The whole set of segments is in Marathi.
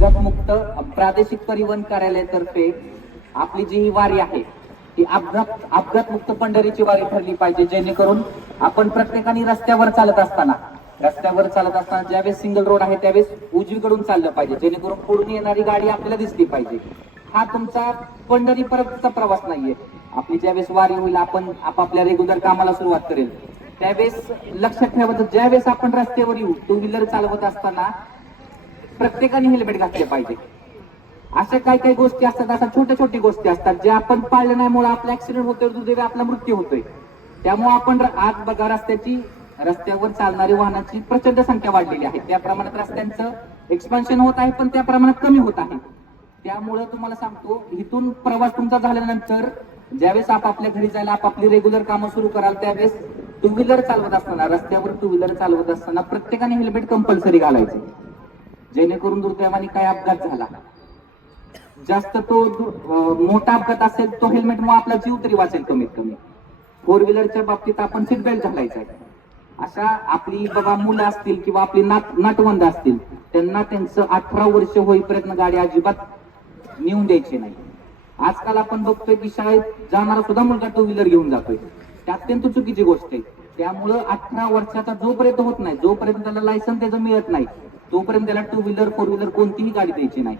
अपघातमुक्त प्रादेशिक परिवहन कार्यालयातर्फे आपली जी ही वारी आहे ती अपघात अपघातमुक्त पंढरीची वारी ठरली पाहिजे जेणेकरून आपण प्रत्येकाने रस्त्यावर चालत असताना रस्त्यावर चालत असताना ज्यावेळेस सिंगल रोड आहे त्यावेळेस उजवीकडून चाललं पाहिजे जेणेकरून पुढून येणारी गाडी आपल्याला दिसली पाहिजे. हा तुमचा पंढरी परतचा प्रवास नाहीये. आपली ज्यावेळेस वारी होईल आपण आपापल्या रेग्युलर कामाला सुरुवात करेल. त्यावेळेस लक्षात ठेवायचं ज्यावेळेस आपण रस्त्यावर येऊ टू व्हीलर चालवत असताना प्रत्येकाने हेल्मेट घातले पाहिजे. अशा काही काही गोष्टी असतात अशा छोट्या छोट्या गोष्टी असतात ज्या आपण पाळल्या नाहीमुळे आपला ऍक्सिडेंट होतोय दुर्दैवी आपला मृत्यू होतोय. त्यामुळे आपण आज बघा रस्त्याची रस्त्यावर चालणारी वाहनाची प्रचंड संख्या वाढलेली आहे. त्या प्रमाणात रस्त्यांचं एक्सपान्शन होत आहे पण त्या प्रमाणात कमी होत आहे. त्यामुळं तुम्हाला सांगतो इथून प्रवास तुमचा झाल्यानंतर ज्यावेळेस आपापल्या घरी जायला आपापली रेग्युलर कामं सुरू कराल त्यावेळेस टू व्हीलर चालवत असताना रस्त्यावर टू व्हीलर चालवत असताना प्रत्येकाने हेल्मेट कंपल्सरी घालायचे. जेणेकरून दुर्दैवाने काय अपघात झाला. जास्त तो मोठा अपघात असेल तो हेल्मेटमुळे आपला जीव तरी वाचेल कमीत कमी फोर व्हीलरच्या बाबतीत आपण सीट बेल्ट घालायचा आहे. अशा आपली बाबा मुलं असतील किंवा आपली नात नातवंद असतील त्यांना त्यांचं अठरा वर्ष होईपर्यंत गाडी अजिबात नेऊन द्यायची नाही. आजकाल आपण बघतोय की शाळेत जाणारा सुद्धा मुलगा टू व्हीलर घेऊन जातोय. ते अत्यंत चुकीची गोष्ट आहे. त्यामुळं अठरा वर्षाचा जोपर्यंत होत नाही जोपर्यंत त्याला लायसन त्याचं मिळत नाही तोपर्यंत त्याला टू व्हीलर फोर व्हीलर कोणतीही गाडी द्यायची नाही.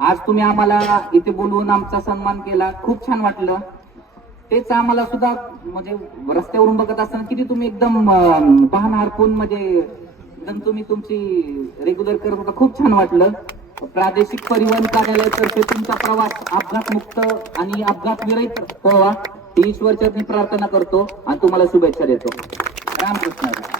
आज तुम्ही आम्हाला इथे बोलवून आमचा सन्मान केला. खूप छान वाटलं. तेच आम्हाला सुद्धा म्हणजे रस्त्यावरून बघत असताना किती तुम्ही एकदम पाहण हरपून म्हणजे एकदम तुम्ही तुमची रेग्युलर करत होता. खूप छान वाटलं. प्रादेशिक परिवहन कार्यालयातर्फे तुमचा प्रवास अपघात मुक्त आणि अपघात विरहित प्रवास ही ईश्वरच्या प्रार्थना करतो आणि तुम्हाला शुभेच्छा देतो. रामकृष्ण.